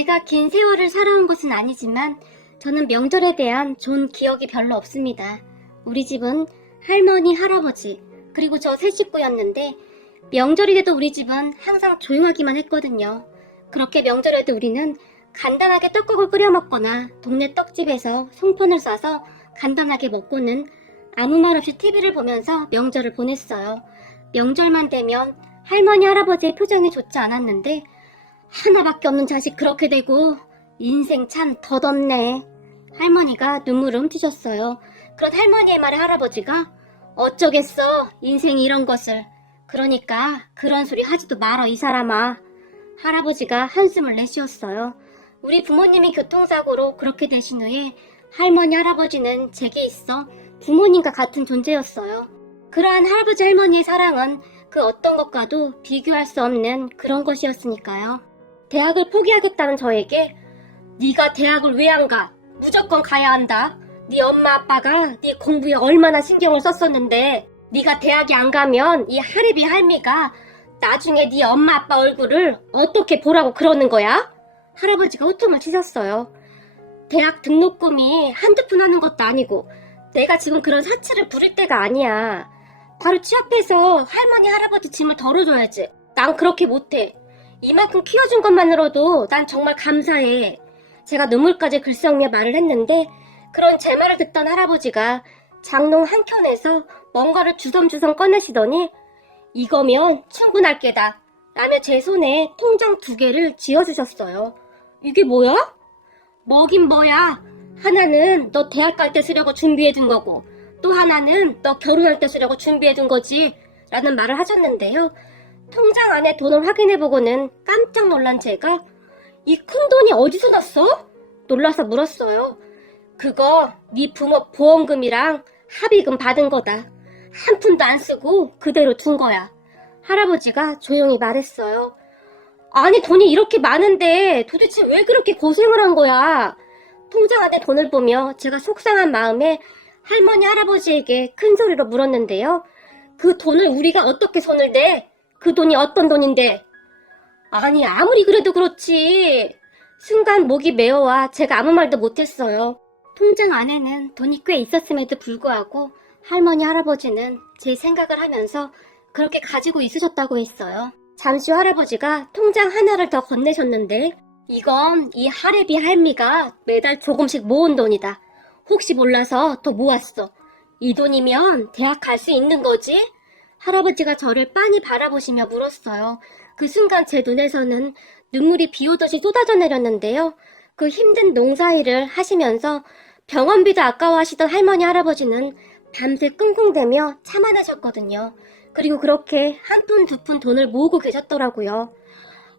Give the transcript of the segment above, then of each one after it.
제가 긴 세월을 살아온 것은 아니지만 저는 명절에 대한 좋은 기억이 별로 없습니다. 우리 집은 할머니, 할아버지, 그리고 저 세 식구였는데 명절이 돼도 우리 집은 항상 조용하기만 했거든요. 그렇게 명절에도 우리는 간단하게 떡국을 끓여 먹거나 동네 떡집에서 송편을 싸서 간단하게 먹고는 아무 말 없이 TV를 보면서 명절을 보냈어요. 명절만 되면 할머니, 할아버지의 표정이 좋지 않았는데 하나밖에 없는 자식 그렇게 되고 인생 참 덧없네. 할머니가 눈물을 훔치셨어요. 그런 할머니의 말에 할아버지가 어쩌겠어 인생이 이런 것을. 그러니까 그런 소리 하지도 말어 이 사람아. 할아버지가 한숨을 내쉬었어요. 우리 부모님이 교통사고로 그렇게 되신 후에 할머니, 할아버지는 제게 있어 부모님과 같은 존재였어요. 그러한 할아버지, 할머니의 사랑은 그 어떤 것과도 비교할 수 없는 그런 것이었으니까요. 대학을 포기하겠다는 저에게 네가 대학을 왜 안 가? 무조건 가야 한다. 네 엄마 아빠가 네 공부에 얼마나 신경을 썼었는데 네가 대학에 안 가면 이 할애비 할미가 나중에 네 엄마 아빠 얼굴을 어떻게 보라고 그러는 거야? 할아버지가 호통을 치셨어요. 대학 등록금이 한두 푼 하는 것도 아니고 내가 지금 그런 사치를 부릴 때가 아니야. 바로 취업해서 할머니, 할아버지 짐을 덜어줘야지. 난 그렇게 못해. 이만큼 키워준 것만으로도 난 정말 감사해. 제가 눈물까지 글썽이며 말을 했는데 그런 제 말을 듣던 할아버지가 장롱 한켠에서 뭔가를 주섬주섬 꺼내시더니 이거면 충분할 게다 라며 제 손에 통장 2개를 쥐어주셨어요. 이게 뭐야? 뭐긴 뭐야. 하나는 너 대학 갈 때 쓰려고 준비해둔 거고 또 하나는 너 결혼할 때 쓰려고 준비해둔 거지 라는 말을 하셨는데요. 통장 안에 돈을 확인해보고는 깜짝 놀란 제가 이 큰 돈이 어디서 났어? 놀라서 물었어요. 그거 네 부모 보험금이랑 합의금 받은 거다. 한 푼도 안 쓰고 그대로 둔 거야. 할아버지가 조용히 말했어요. 아니 돈이 이렇게 많은데 도대체 왜 그렇게 고생을 한 거야? 통장 안에 돈을 보며 제가 속상한 마음에 할머니, 할아버지에게 큰 소리로 물었는데요. 그 돈을 우리가 어떻게 손을 대? 그 돈이 어떤 돈인데? 아니 아무리 그래도 그렇지. 순간 목이 메어와 제가 아무 말도 못했어요. 통장 안에는 돈이 꽤 있었음에도 불구하고 할머니, 할아버지는 제 생각을 하면서 그렇게 가지고 있으셨다고 했어요. 잠시 후 할아버지가 통장 하나를 더 건네셨는데 이건 이 할애비 할미가 매달 조금씩 모은 돈이다. 혹시 몰라서 더 모았어. 이 돈이면 대학 갈 수 있는 거지? 할아버지가 저를 빤히 바라보시며 물었어요. 그 순간 제 눈에서는 눈물이 비 오듯이 쏟아져 내렸는데요. 그 힘든 농사일을 하시면서 병원비도 아까워하시던 할머니, 할아버지는 밤새 끙끙대며 참아내셨거든요. 그리고 그렇게 한 푼, 두 푼 돈을 모으고 계셨더라고요.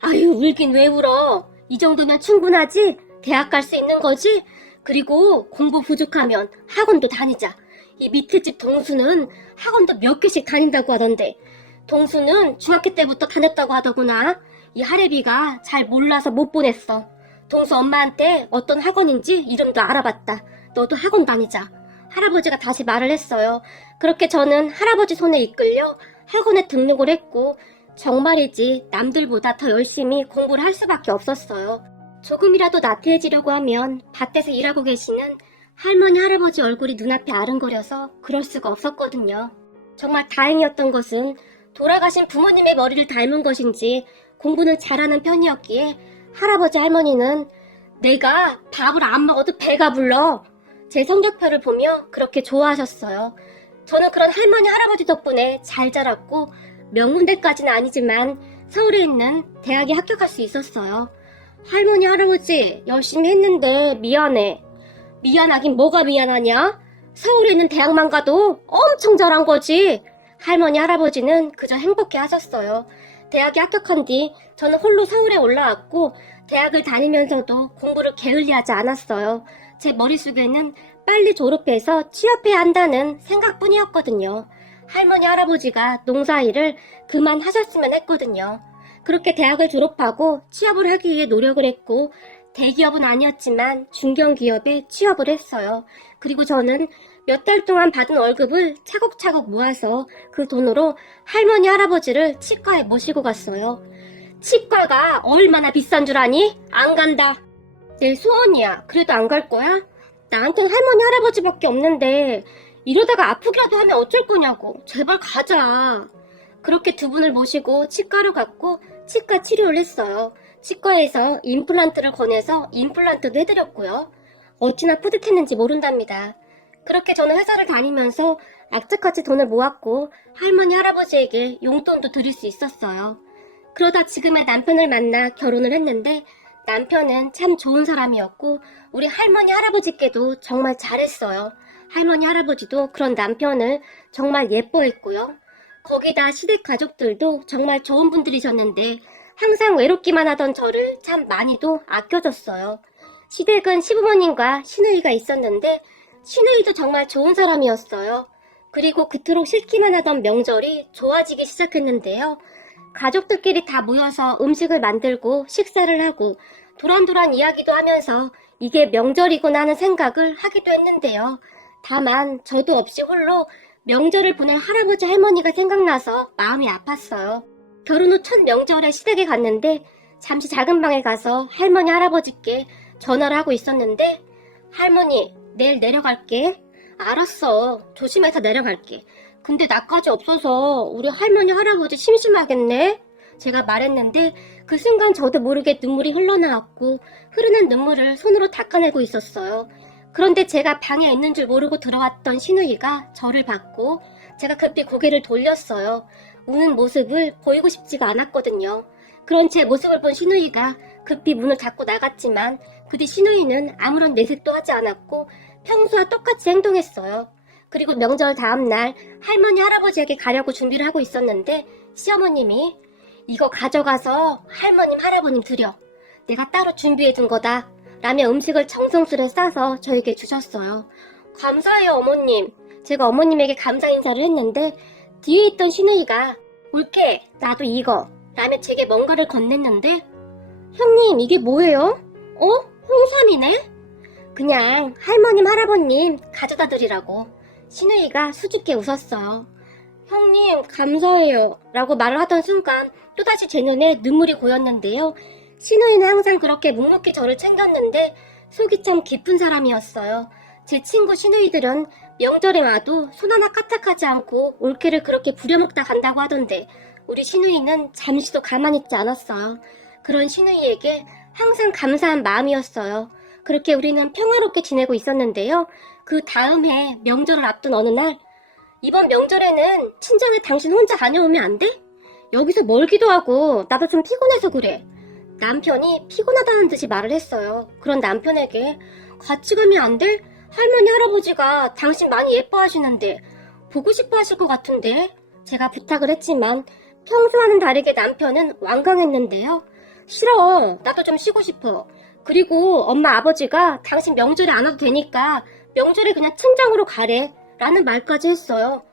아유, 울긴 왜 울어? 이 정도면 충분하지? 대학 갈 수 있는 거지? 그리고 공부 부족하면 학원도 다니자. 이 밑에 집 동수는 학원도 몇 개씩 다닌다고 하던데 동수는 중학교 때부터 다녔다고 하더구나. 이 할애비가 잘 몰라서 못 보냈어. 동수 엄마한테 어떤 학원인지 이름도 알아봤다. 너도 학원 다니자. 할아버지가 다시 말을 했어요. 그렇게 저는 할아버지 손에 이끌려 학원에 등록을 했고 정말이지 남들보다 더 열심히 공부를 할 수밖에 없었어요. 조금이라도 나태해지려고 하면 밭에서 일하고 계시는 할머니, 할아버지 얼굴이 눈앞에 아른거려서 그럴 수가 없었거든요. 정말 다행이었던 것은 돌아가신 부모님의 머리를 닮은 것인지 공부는 잘하는 편이었기에 할아버지, 할머니는 내가 밥을 안 먹어도 배가 불러 제 성적표를 보며 그렇게 좋아하셨어요. 저는 그런 할머니, 할아버지 덕분에 잘 자랐고 명문대까지는 아니지만 서울에 있는 대학에 합격할 수 있었어요. 할머니, 할아버지 열심히 했는데 미안해. 미안하긴 뭐가 미안하냐? 서울에 있는 대학만 가도 엄청 잘한 거지. 할머니, 할아버지는 그저 행복해 하셨어요. 대학에 합격한 뒤 저는 홀로 서울에 올라왔고 대학을 다니면서도 공부를 게을리하지 않았어요. 제 머릿속에는 빨리 졸업해서 취업해야 한다는 생각뿐이었거든요. 할머니, 할아버지가 농사일을 그만하셨으면 했거든요. 그렇게 대학을 졸업하고 취업을 하기 위해 노력을 했고 대기업은 아니었지만 중견기업에 취업을 했어요. 그리고 저는 몇 달 동안 받은 월급을 차곡차곡 모아서 그 돈으로 할머니, 할아버지를 치과에 모시고 갔어요. 치과가 얼마나 비싼 줄 아니? 안 간다. 내 소원이야. 그래도 안 갈 거야? 나한텐 할머니 할아버지밖에 없는데 이러다가 아프기라도 하면 어쩔 거냐고. 제발 가자. 그렇게 두 분을 모시고 치과로 갔고 치과 치료를 했어요. 치과에서 임플란트를 권해서 임플란트도 해드렸고요. 어찌나 뿌듯했는지 모른답니다. 그렇게 저는 회사를 다니면서 악착같이 돈을 모았고 할머니 할아버지에게 용돈도 드릴 수 있었어요. 그러다 지금의 남편을 만나 결혼을 했는데 남편은 참 좋은 사람이었고 우리 할머니 할아버지께도 정말 잘했어요. 할머니 할아버지도 그런 남편을 정말 예뻐했고요. 거기다 시댁 가족들도 정말 좋은 분들이셨는데 항상 외롭기만 하던 저를 참 많이도 아껴줬어요. 시댁은 시부모님과 시누이가 있었는데 시누이도 정말 좋은 사람이었어요. 그리고 그토록 싫기만 하던 명절이 좋아지기 시작했는데요. 가족들끼리 다 모여서 음식을 만들고 식사를 하고 도란도란 이야기도 하면서 이게 명절이구나 하는 생각을 하기도 했는데요. 다만 저도 없이 홀로 명절을 보낼 할아버지 할머니가 생각나서 마음이 아팠어요. 결혼 후 첫 명절에 시댁에 갔는데 잠시 작은 방에 가서 할머니 할아버지께 전화를 하고 있었는데 할머니 내일 내려갈게. 알았어. 조심해서 내려갈게. 근데 나까지 없어서 우리 할머니 할아버지 심심하겠네? 제가 말했는데 그 순간 저도 모르게 눈물이 흘러나왔고 흐르는 눈물을 손으로 닦아내고 있었어요. 그런데 제가 방에 있는 줄 모르고 들어왔던 시누이가 저를 봤고 제가 급히 고개를 돌렸어요. 우는 모습을 보이고 싶지가 않았거든요. 그런 제 모습을 본 시누이가 급히 문을 닫고 나갔지만 그 뒤 시누이는 아무런 내색도 하지 않았고 평소와 똑같이 행동했어요. 그리고 명절 다음날 할머니 할아버지에게 가려고 준비를 하고 있었는데 시어머님이 이거 가져가서 할머님 할아버님 드려. 내가 따로 준비해둔 거다. 라며 음식을 정성스레 싸서 저에게 주셨어요. 감사해요 어머님. 제가 어머님에게 감사 인사를 했는데 뒤에 있던 시누이가 올케 나도 이거 라며 제게 뭔가를 건넸는데 형님 이게 뭐예요? 홍삼이네? 그냥 할머님 할아버님 가져다 드리라고. 시누이가 수줍게 웃었어요. 형님 감사해요 라고 말을 하던 순간 또다시 제 눈에 눈물이 고였는데요. 시누이는 항상 그렇게 묵묵히 저를 챙겼는데 속이 참 깊은 사람이었어요. 제 친구 시누이들은 명절에 와도 손 하나 까딱하지 않고 올케를 그렇게 부려먹다 간다고 하던데 우리 시누이는 잠시도 가만히 있지 않았어요. 그런 시누이에게 항상 감사한 마음이었어요. 그렇게 우리는 평화롭게 지내고 있었는데요. 그 다음 해 명절을 앞둔 어느 날 이번 명절에는 친정에 당신 혼자 다녀오면 안 돼? 여기서 멀기도 하고 나도 좀 피곤해서 그래. 남편이 피곤하다는 듯이 말을 했어요. 그런 남편에게 같이 가면 안 돼? 할머니 할아버지가 당신 많이 예뻐하시는데 보고 싶어 하실 것 같은데 제가 부탁을 했지만 평소와는 다르게 남편은 완강했는데요. 싫어. 나도 좀 쉬고 싶어. 그리고 엄마 아버지가 당신 명절에 안 와도 되니까 명절에 그냥 친정으로 가래 라는 말까지 했어요.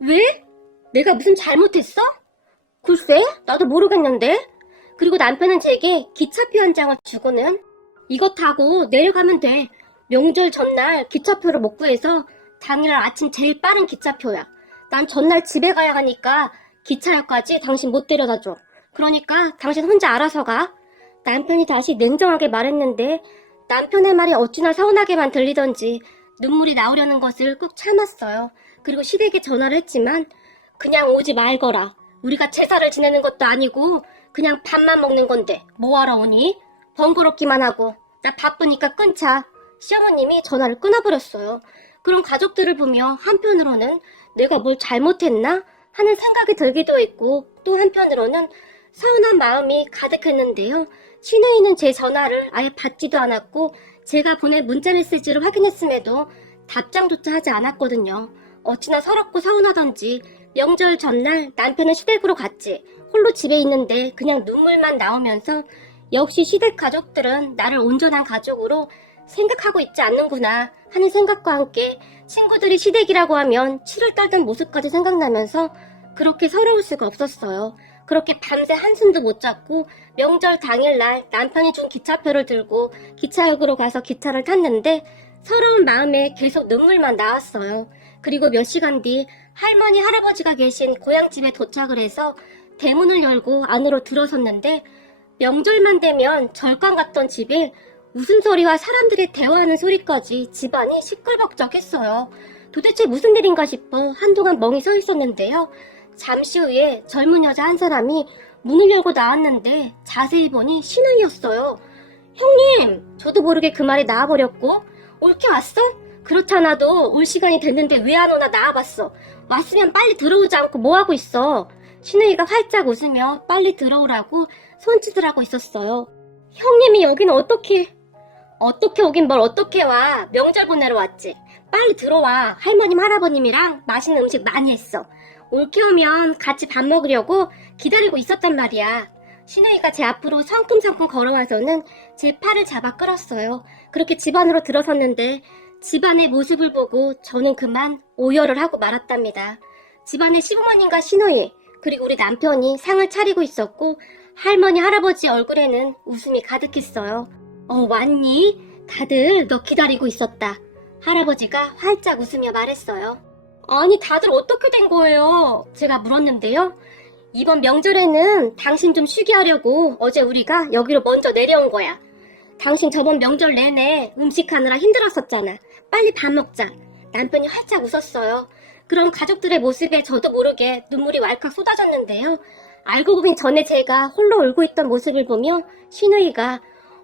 왜? 내가 무슨 잘못했어? 글쎄 나도 모르겠는데. 그리고 남편은 제게 기차표 한 장을 주고는 이거 타고 내려가면 돼. 명절 전날 기차표를 못 구해서 당일날 아침 제일 빠른 기차표야. 난 전날 집에 가야 하니까 기차역까지 당신 못 데려다줘. 그러니까 당신 혼자 알아서 가. 남편이 다시 냉정하게 말했는데 남편의 말이 어찌나 서운하게만 들리던지 눈물이 나오려는 것을 꾹 참았어요. 그리고 시댁에 전화를 했지만 그냥 오지 말거라. 우리가 제사를 지내는 것도 아니고 그냥 밥만 먹는 건데 뭐하러 오니? 번거롭기만 하고 나 바쁘니까 끊자. 시어머님이 전화를 끊어버렸어요. 그런 가족들을 보며 한편으로는 내가 뭘 잘못했나 하는 생각이 들기도 했고 또 한편으로는 서운한 마음이 가득했는데요. 시누이는 제 전화를 아예 받지도 않았고 제가 보낸 문자 메시지를 확인했음에도 답장조차 하지 않았거든요. 어찌나 서럽고 서운하던지 명절 전날 남편은 시댁으로 갔지. 홀로 집에 있는데 그냥 눈물만 나오면서 역시 시댁 가족들은 나를 온전한 가족으로 생각하고 있지 않는구나 하는 생각과 함께 친구들이 시댁이라고 하면 치를 떨던 모습까지 생각나면서 그렇게 서러울 수가 없었어요. 그렇게 밤새 한숨도 못 잤고 명절 당일날 남편이 준 기차표를 들고 기차역으로 가서 기차를 탔는데 서러운 마음에 계속 눈물만 나왔어요. 그리고 몇 시간 뒤 할머니 할아버지가 계신 고향집에 도착을 해서 대문을 열고 안으로 들어섰는데 명절만 되면 절간 같던 집에 웃음소리와 사람들이 대화하는 소리까지 집안이 시끌벅적했어요. 도대체 무슨 일인가 싶어 한동안 멍이 서 있었는데요. 잠시 후에 젊은 여자 한 사람이 문을 열고 나왔는데 자세히 보니 신우이였어요. 형님! 저도 모르게 그 말이 나와버렸고 올케 왔어? 그렇잖아도 올 시간이 됐는데 왜 안 오나 나와봤어. 왔으면 빨리 들어오지 않고 뭐하고 있어. 신우이가 활짝 웃으며 빨리 들어오라고 손짓을 하고 있었어요. 형님이 여기는 어떻게 오긴 뭘 어떻게 와. 명절 보내러 왔지. 빨리 들어와. 할머님 할아버님이랑 맛있는 음식 많이 했어. 올케 오면 같이 밥 먹으려고 기다리고 있었단 말이야. 신우이가 제 앞으로 성큼성큼 걸어와서는 제 팔을 잡아 끌었어요. 그렇게 집 안으로 들어섰는데 집안의 모습을 보고 저는 그만 오열을 하고 말았답니다. 집안의 시부모님과 신우이 그리고 우리 남편이 상을 차리고 있었고 할머니 할아버지 얼굴에는 웃음이 가득했어요. 왔니? 다들 너 기다리고 있었다. 할아버지가 활짝 웃으며 말했어요. 아니 다들 어떻게 된 거예요? 제가 물었는데요. 이번 명절에는 당신 좀 쉬게 하려고 어제 우리가 여기로 먼저 내려온 거야. 당신 저번 명절 내내 음식하느라 힘들었었잖아. 빨리 밥 먹자. 남편이 활짝 웃었어요. 그런 가족들의 모습에 저도 모르게 눈물이 왈칵 쏟아졌는데요. 알고 보니 전에 제가 홀로 울고 있던 모습을 보며 신우이가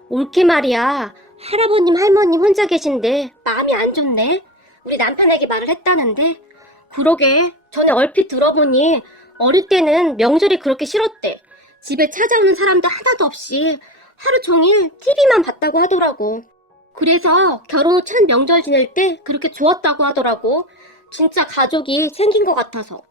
올케 말이야. 할아버님 할머님 혼자 계신데 마음이 안 좋네. 우리 남편에게 말을 했다는데 그러게 전에 얼핏 들어보니 어릴 때는 명절이 그렇게 싫었대. 집에 찾아오는 사람도 하나도 없이 하루 종일 TV만 봤다고 하더라고. 그래서 결혼 후 첫 명절 지낼 때 그렇게 좋았다고 하더라고. 진짜 가족이 생긴 것 같아서.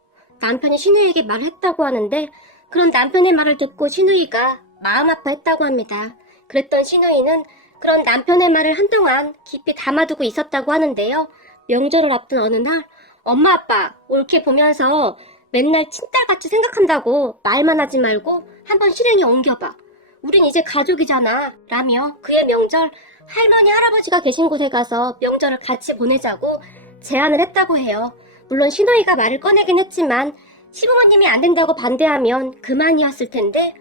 남편이 신우이에게 말을 했다고 하는데 그런 남편의 말을 듣고 신우이가 마음 아파했다고 합니다. 그랬던 신우이는 그런 남편의 말을 한동안 깊이 담아두고 있었다고 하는데요. 명절을 앞둔 어느 날 엄마 아빠 올케 보면서 맨날 친딸같이 생각한다고 말만 하지 말고 한번 실행에 옮겨봐. 우린 이제 가족이잖아 라며 그의 명절 할머니 할아버지가 계신 곳에 가서 명절을 같이 보내자고 제안을 했다고 해요. 물론 신우이가 말을 꺼내긴 했지만 시부모님이 안 된다고 반대하면 그만이었을 텐데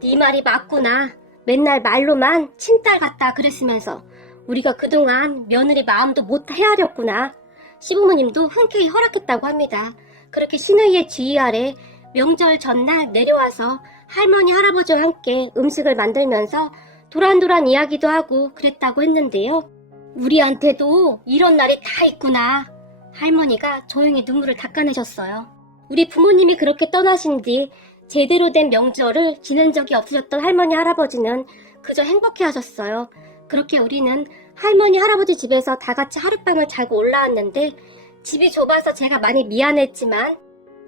네 말이 맞구나. 맨날 말로만 친딸 같다 그랬으면서 우리가 그동안 며느리 마음도 못 헤아렸구나. 시부모님도 흔쾌히 허락했다고 합니다. 그렇게 신우이의 지휘 아래 명절 전날 내려와서 할머니 할아버지와 함께 음식을 만들면서 도란도란 이야기도 하고 그랬다고 했는데요. 우리한테도 이런 날이 다 있구나. 할머니가 조용히 눈물을 닦아내셨어요. 우리 부모님이 그렇게 떠나신 뒤 제대로 된 명절을 지낸 적이 없으셨던 할머니 할아버지는 그저 행복해하셨어요. 그렇게 우리는 할머니 할아버지 집에서 다 같이 하룻밤을 자고 올라왔는데 집이 좁아서 제가 많이 미안했지만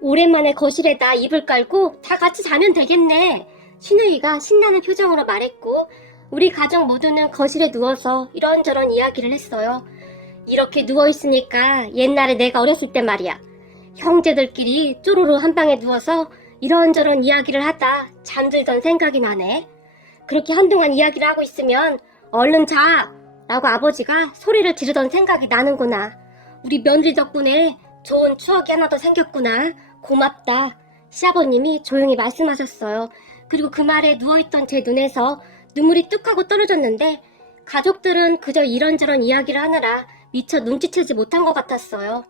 오랜만에 거실에다 이불 깔고 다 같이 자면 되겠네. 신우이가 신나는 표정으로 말했고 우리 가족 모두는 거실에 누워서 이런저런 이야기를 했어요. 이렇게 누워있으니까 옛날에 내가 어렸을 때 말이야. 형제들끼리 쪼로로 한 방에 누워서 이런저런 이야기를 하다 잠들던 생각이 나네. 그렇게 한동안 이야기를 하고 있으면 얼른 자! 라고 아버지가 소리를 지르던 생각이 나는구나. 우리 며느리 덕분에 좋은 추억이 하나 더 생겼구나. 고맙다. 시아버님이 조용히 말씀하셨어요. 그리고 그 말에 누워있던 제 눈에서 눈물이 뚝 하고 떨어졌는데 가족들은 그저 이런저런 이야기를 하느라 미처 눈치채지 못한 것 같았어요.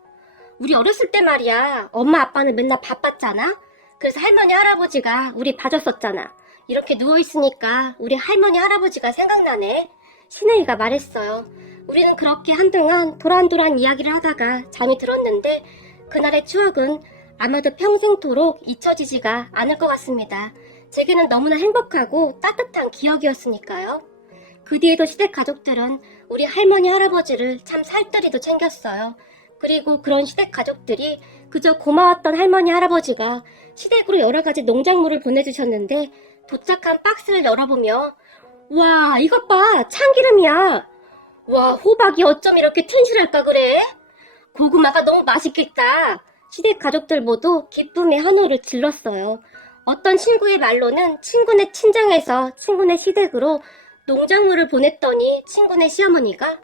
우리 어렸을 때 말이야. 엄마 아빠는 맨날 바빴잖아. 그래서 할머니 할아버지가 우리 봐줬었잖아. 이렇게 누워있으니까 우리 할머니 할아버지가 생각나네. 신우이가 말했어요. 우리는 그렇게 한동안 도란도란 이야기를 하다가 잠이 들었는데 그날의 추억은 아마도 평생토록 잊혀지지가 않을 것 같습니다. 제게는 너무나 행복하고 따뜻한 기억이었으니까요. 그 뒤에도 시댁 가족들은 우리 할머니 할아버지를 참 살뜰히도 챙겼어요. 그리고 그런 시댁 가족들이 그저 고마웠던 할머니 할아버지가 시댁으로 여러 가지 농작물을 보내주셨는데 도착한 박스를 열어보며 와 이것 봐 참기름이야. 와 호박이 어쩜 이렇게 튼실할까 그래? 고구마가 너무 맛있겠다. 시댁 가족들 모두 기쁨의 한호를 질렀어요. 어떤 친구의 말로는 친구네 친정에서 친구네 시댁으로 농작물을 보냈더니 친구네 시어머니가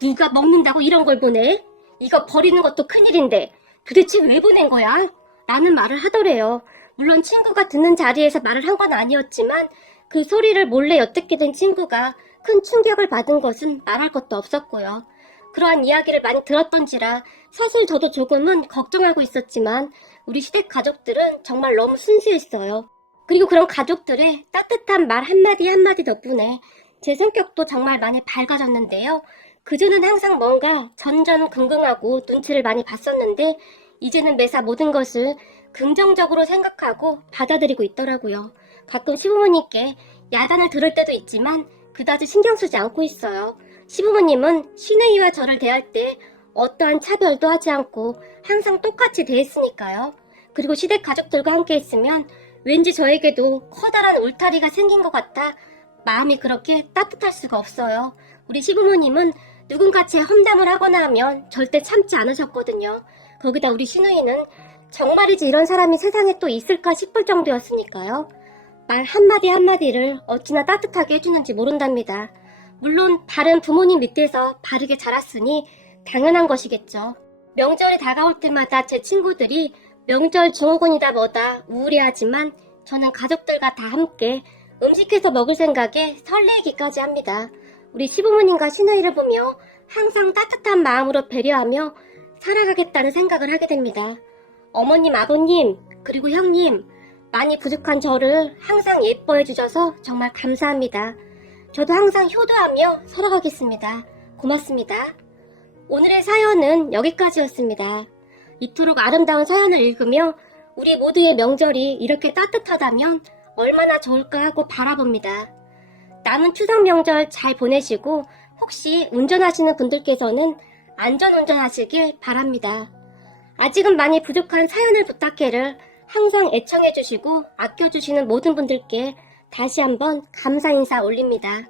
누가 먹는다고 이런 걸 보내? 이거 버리는 것도 큰일인데 도대체 왜 보낸 거야? 라는 말을 하더래요. 물론 친구가 듣는 자리에서 말을 한 건 아니었지만 그 소리를 몰래 엿듣게 된 친구가 큰 충격을 받은 것은 말할 것도 없었고요. 그러한 이야기를 많이 들었던지라 사실 저도 조금은 걱정하고 있었지만 우리 시댁 가족들은 정말 너무 순수했어요. 그리고 그런 가족들의 따뜻한 말 한마디 한마디 덕분에 제 성격도 정말 많이 밝아졌는데요. 그전엔 항상 뭔가 전전긍긍하고 눈치를 많이 봤었는데 이제는 매사 모든 것을 긍정적으로 생각하고 받아들이고 있더라고요. 가끔 시부모님께 야단을 들을 때도 있지만 그다지 신경 쓰지 않고 있어요. 시부모님은 시누이와 저를 대할 때 어떠한 차별도 하지 않고 항상 똑같이 대했으니까요. 그리고 시댁 가족들과 함께 있으면 왠지 저에게도 커다란 울타리가 생긴 것 같아 마음이 그렇게 따뜻할 수가 없어요. 우리 시부모님은 누군가 제 험담을 하거나 하면 절대 참지 않으셨거든요. 거기다 우리 시누이는 정말이지 이런 사람이 세상에 또 있을까 싶을 정도였으니까요. 말 한마디 한마디를 어찌나 따뜻하게 해주는지 모른답니다. 물론 다른 부모님 밑에서 바르게 자랐으니 당연한 것이겠죠. 명절이 다가올 때마다 제 친구들이 명절 증후군이다 뭐다 우울해하지만 저는 가족들과 다 함께 음식해서 먹을 생각에 설레기까지 합니다. 우리 시부모님과 시누이를 보며 항상 따뜻한 마음으로 배려하며 살아가겠다는 생각을 하게 됩니다. 어머님, 아버님, 그리고 형님, 많이 부족한 저를 항상 예뻐해 주셔서 정말 감사합니다. 저도 항상 효도하며 살아가겠습니다. 고맙습니다. 오늘의 사연은 여기까지였습니다. 이토록 아름다운 사연을 읽으며 우리 모두의 명절이 이렇게 따뜻하다면 얼마나 좋을까 하고 바라봅니다. 남은 추석 명절 잘 보내시고 혹시 운전하시는 분들께서는 안전운전하시길 바랍니다. 아직은 많이 부족한 사연을 부탁해를 항상 애청해주시고 아껴주시는 모든 분들께 다시 한번 감사 인사 올립니다.